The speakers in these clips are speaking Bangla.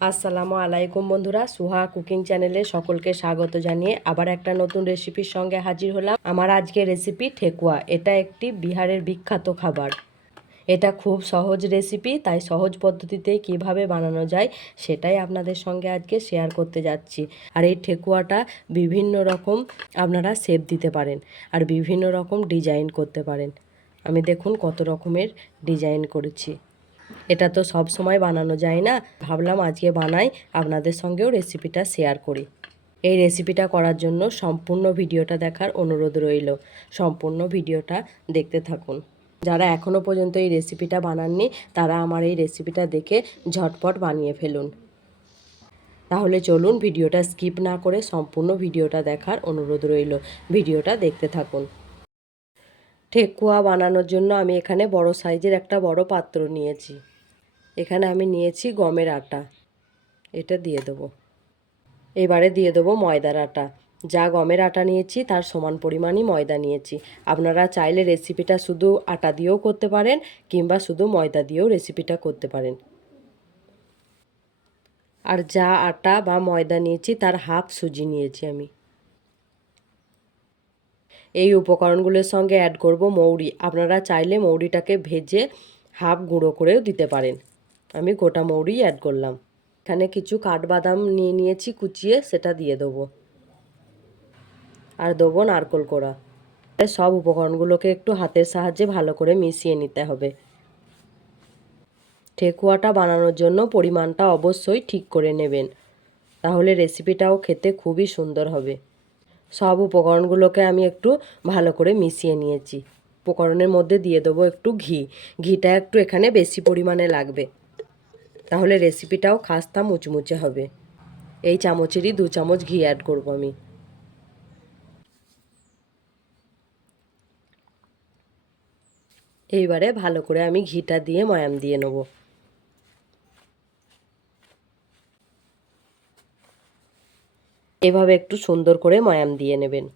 আসসালামু আলাইকুম বন্ধুরা, সুহা কুকিং চ্যানেলে সকলকে স্বাগত জানিয়ে আবার একটা নতুন রেসিপির সঙ্গে হাজির হলাম। আমার আজকের রেসিপি ঠেকুয়া, এটা একটি বিহারের বিখ্যাত খাবার। এটা খুব সহজ রেসিপি, তাই সহজ পদ্ধতিতে কীভাবে বানানো যায় সেটাই আপনাদের সঙ্গে আজকে শেয়ার করতে যাচ্ছি। আর এই ঠেকুয়াটা বিভিন্ন রকম আপনারা শেপ দিতে পারেন আর বিভিন্ন রকম ডিজাইন করতে পারেন। আমি দেখুন কত রকমের ডিজাইন করেছি। এটা তো সব সময় বানানো যায় না। ভাবলাম আজকে বানাই, আপনাদের সঙ্গেও রেসিপিটা শেয়ার করি। এই রেসিপিটা করার জন্য সম্পূর্ণ ভিডিওটা দেখার অনুরোধ রইল। সম্পূর্ণ ভিডিওটা দেখতে থাকুন। যারা এখনও পর্যন্ত এই রেসিপিটা বানাননি, তারা আমার এই রেসিপিটা দেখে ঝটপট বানিয়ে ফেলুন। তাহলে চলুন ভিডিওটা স্কিপ না করে সম্পূর্ণ ভিডিওটা দেখার অনুরোধ রইল। ভিডিওটা দেখতে থাকুন। ঠেকুয়া বানানোর জন্য আমি এখানে বড় সাইজের একটা বড় পাত্র নিয়েছি। এখানে আমি নিয়েছি গমের আটা। এটা দিয়ে দেবো। এবারে দিয়ে দেবো ময়দার আটা। যা গমের আটা নিয়েছি, তার সমান পরিমাণই ময়দা নিয়েছি। আপনারা চাইলে রেসিপিটা শুধু আটা দিয়েও করতে পারেন, কিংবা শুধু ময়দা দিয়েও রেসিপিটা করতে পারেন। আর যা আটা বা ময়দা নিয়েছি, তার হাফ সুজি নিয়েছি আমি। এই উপকরণগুলোর সঙ্গে অ্যাড করব মৌরি। আপনারা চাইলে মৌরিটাকে ভেজে হাফ গুঁড়ো করেও দিতে পারেন। আমি গোটা মৌরি অ্যাড করলাম। এখানে কিছু কাঠবাদাম নিয়ে নিয়েছি, কুচিয়ে সেটা দিয়ে দেবো। আর দেবো নারকোল কোড়া। সব উপকরণগুলোকে একটু হাতের সাহায্যে ভালো করে মিশিয়ে নিতে হবে। ঠেকুয়াটা বানানোর জন্য পরিমাণটা অবশ্যই ঠিক করে নেবেন। তাহলে রেসিপিটাও খেতে খুবই সুন্দর হবে। সব উপকরণগুলোকে আমি একটু ভালো করে মিশিয়ে নিয়েছি। উপকরণের মধ্যে দিয়ে দেবো একটু ঘি। ঘিটা একটু এখানে বেশি পরিমাণে লাগবে। তাহলে রেসিপিটাও খাস্তা মুচমুচে হবে। এই চামচেরই দু চামচ ঘি অ্যাড করব আমি। এইবারে ভালো করে আমি ঘিটা দিয়ে ময়াম দিয়ে নেব। এভাবে একটু সুন্দর করে ময়াম দিয়ে নেবেন।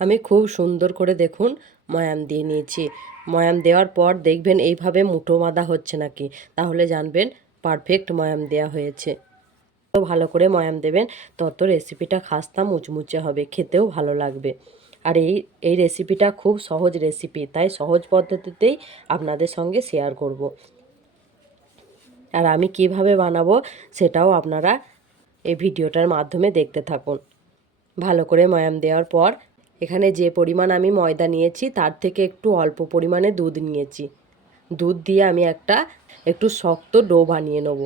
আমি খুব সুন্দর করে দেখুন ময়াম দিয়ে নিয়েছি। ময়াম দেওয়ার পর দেখবেন এইভাবে মুঠো বাঁধা হচ্ছে নাকি। তাহলে জানবেন পারফেক্ট ময়াম দেওয়া হয়েছে। তো ভালো করে ময়াম দেবেন, তত রেসিপিটা খাস্তা মুচমুচে হবে, খেতেও ভালো লাগবে। আর এই এই রেসিপিটা খুব সহজ রেসিপি, তাই সহজ পদ্ধতিতেই আপনাদের সঙ্গে শেয়ার করব। আর আমি কীভাবে বানাবো সেটাও আপনারা এই ভিডিওটার মাধ্যমে দেখতে থাকুন। ভালো করে ময়াম দেওয়ার পর এখানে যে পরিমাণ আমি ময়দা নিয়েছি, তার থেকে একটু অল্প পরিমাণে দুধ নিয়েছি। দুধ দিয়ে আমি একটা, একটু শক্ত ডো বানিয়ে নেব।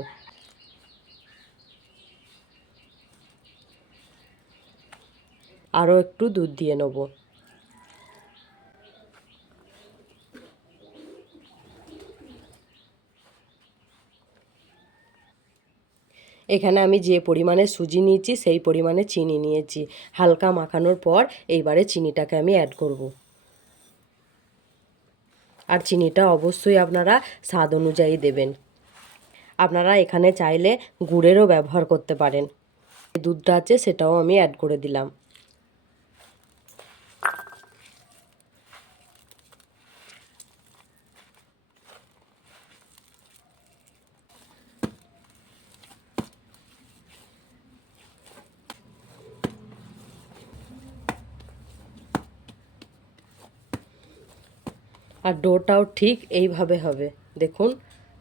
আরও একটু দুধ দিয়ে নেব। এখানে আমি যে পরিমাণে সুজি নিয়েছি, সেই পরিমাণে চিনি নিয়েছি। হালকা মাখানোর পর এইবারে চিনিটাকে আমি অ্যাড করব। আর চিনিটা অবশ্যই আপনারা স্বাদ অনুযায়ী দেবেন। আপনারা এখানে চাইলে গুড়েরও ব্যবহার করতে পারেন। দুধটা আছে সেটাও আমি অ্যাড করে দিলাম। আর ডোটাও ঠিক এইভাবে হবে। দেখুন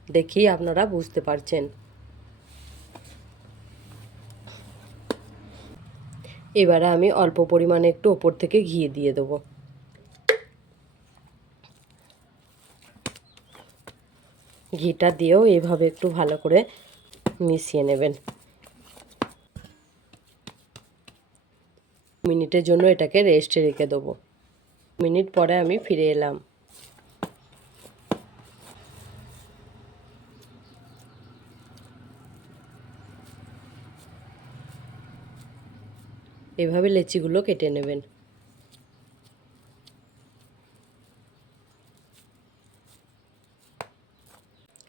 দেখি আপনারা বুঝতে পারছেন। এবারে আমি অল্প পরিমাণে একটু ওপর থেকে ঘি দিয়ে দেবো। ঘিটা দিয়েও এইভাবে একটু ভালো করে মিশিয়ে নেবেন। মিনিটের জন্য এটাকে রেস্টে রেখে দেবো। মিনিট পরে আমি ফিরে এলাম। এভাবে লেচিগুলো কেটে নেবেন।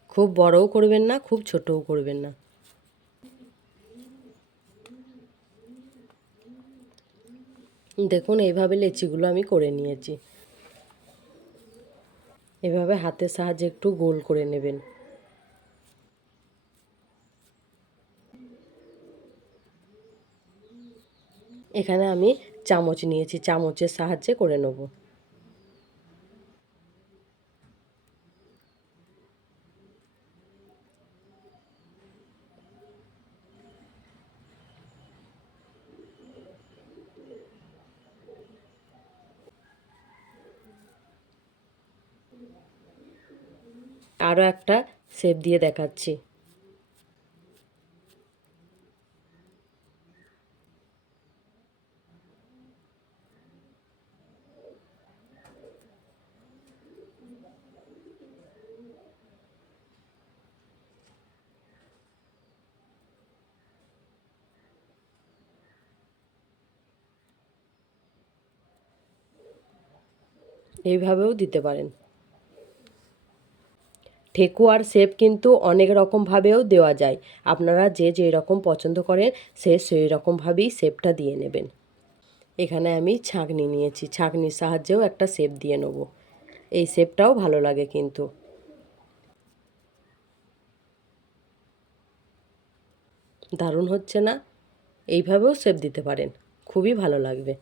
খুব বড়ও করবেন না, খুব ছোটও করবেন না। দেখুন, এইভাবে লেচিগুলো আমি করে নিয়েছি। এভাবে হাতের সাহায্যে একটু গোল করে নেবেন। এখানে আমি চামচ নিয়েছি চামচের সাহায্যে করে নেব। আরও একটা শেপ দিয়ে দেখাচ্ছি। এইভাবেও দিতে পারেন। ঠেকুয়ার শেপ কিন্তু অনেক রকমভাবেও দেওয়া যায়। আপনারা যে যে রকম পছন্দ করেন, সে সেই রকমভাবেই শেপটা দিয়ে নেবেন। এখানে আমি ছাঁকনি নিয়েছি। ছাঁকনির সাহায্যেও একটা শেপ দিয়ে নেব। এই শেপটাও ভালো লাগে কিন্তু। দারুণ হচ্ছে না? এইভাবেও শেপ দিতে পারেন। খুবই ভালো লাগবে।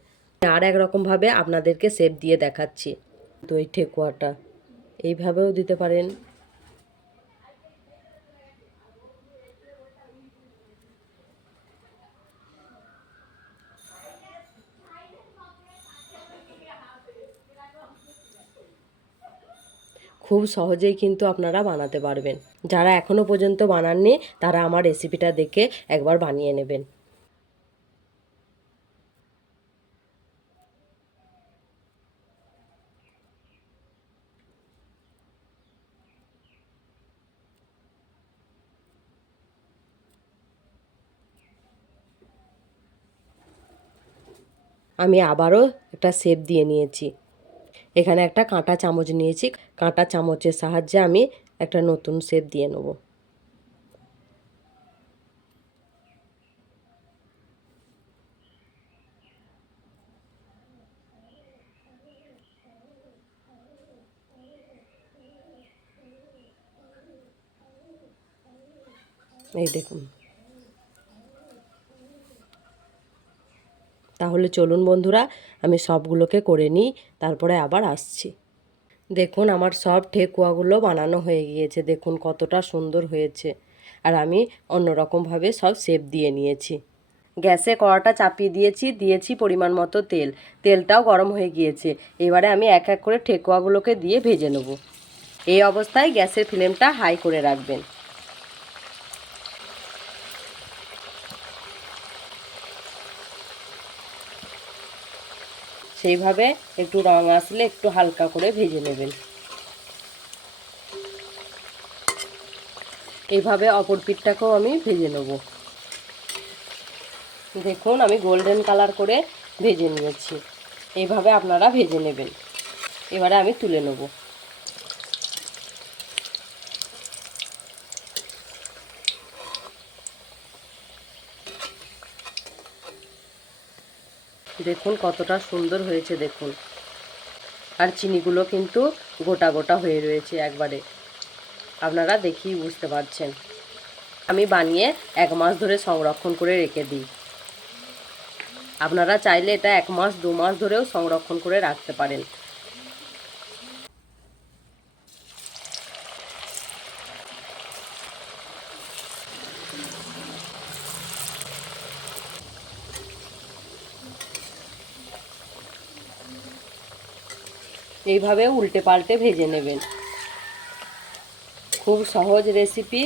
আর এক রকমভাবে আপনাদেরকে শেপ দিয়ে দেখাচ্ছি। দই ঠেকুয়াটা। এইভাবেও দিতে পারেন। খুব সহজেই কিন্তু আপনারা বানাতে পারবেন। যারা এখনও পর্যন্ত বানাননি, তারা আমার রেসিপিটা দেখে একবার বানিয়ে নেবেন। আমি আবারও একটা শেপ দিয়ে নিয়েছি। এখানে একটা কাঁটা চামচ নিয়েছি। কাঁটা চামচের সাহায্যে আমি একটা নতুন শেপ দিয়ে নেব। এই দেখুন। তাহলে চলুন বন্ধুরা, আমি সবগুলোকে করে নিই, তারপরে আবার আসছি। দেখুন, আমার সব ঠেকুয়াগুলো বানানো হয়ে গিয়েছে। দেখুন, কতটা সুন্দর হয়েছে। আর আমি অন্যরকমভাবে সব শেপ দিয়ে নিয়েছি। গ্যাসে কড়াটা চাপিয়ে দিয়েছি দিয়েছি পরিমাণ মতো তেল। তেলটাও গরম হয়ে গিয়েছে। এবারে আমি এক এক করে ঠেকুয়াগুলোকে দিয়ে ভেজে নেব। এই অবস্থায় গ্যাসের ফ্লেমটা হাই করে রাখবেন। সেইভাবে একটু রঙ আসলে একটু হালকা করে ভেজে নেবেন। এইভাবে অপর পিঠটাকেও আমি ভেজে নেব। দেখুন, আমি গোল্ডেন কালার করে ভেজে নিয়েছি। এইভাবে আপনারা ভেজে নেবেন। এবারে আমি তুলে নেব। দেখুন, কতটা সুন্দর হয়েছে, দেখুন। আর চিনিগুলো কিন্তু গোটা গোটা হয়ে রয়েছে একবারে। আপনারা দেখেই বুঝতে পারছেন। আমি বানিয়ে এক মাস ধরে সংরক্ষণ করে রেখে দিই। আপনারা চাইলে এটা এক মাস, দু মাস ধরেও সংরক্ষণ করে রাখতে পারেন। এইভাবে উল্টে পাল্টে ভেজে নেবেন। খুব সহজ রেসিপি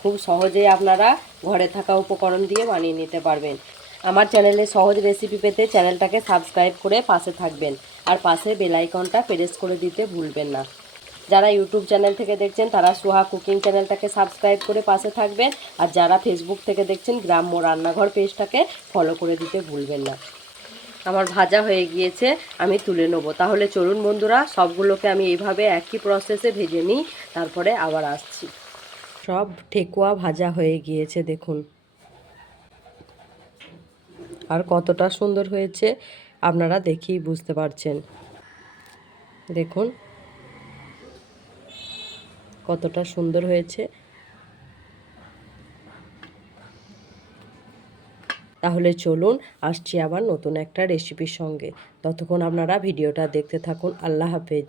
খুব সহজেই আপনারা ঘরে থাকা উপকরণ দিয়ে বানিয়ে নিতে পারবেন। আমার চ্যানেলে সহজ রেসিপি পেতে চ্যানেলটাকে সাবস্ক্রাইব করে পাশে থাকবেন আর পাশে বেলাইকনটা প্রেস করে দিতে ভুলবেন না। যারা ইউটিউব চ্যানেল থেকে দেখছেন, তারা সোহা কুকিং চ্যানেলটাকে সাবস্ক্রাইব করে পাশে থাকবেন আর যারা ফেসবুক থেকে দেখছেন, গ্রাম্য রান্নাঘর পেজটাকে ফলো করে দিতে ভুলবেন না। আমার ভাজা হয়ে গিয়েছে, আমি তুলে নেব। তাহলে চলুন বন্ধুরা, সবগুলোকে আমি এইভাবে একই প্রসেসে ভেজে নিই, তারপরে আবার আসছি। সব ঠেকুয়া ভাজা হয়ে গিয়েছে, দেখুন। আর কতটা সুন্দর হয়েছে, আপনারা দেখেই বুঝতে পারছেন। দেখুন, কতটা সুন্দর হয়েছে। তাহলে চলুন আসছি আবার নতুন একটা রেসিপির সঙ্গে। ততক্ষণ আপনারা ভিডিওটা দেখতে থাকুন। আল্লাহ হাফেজ।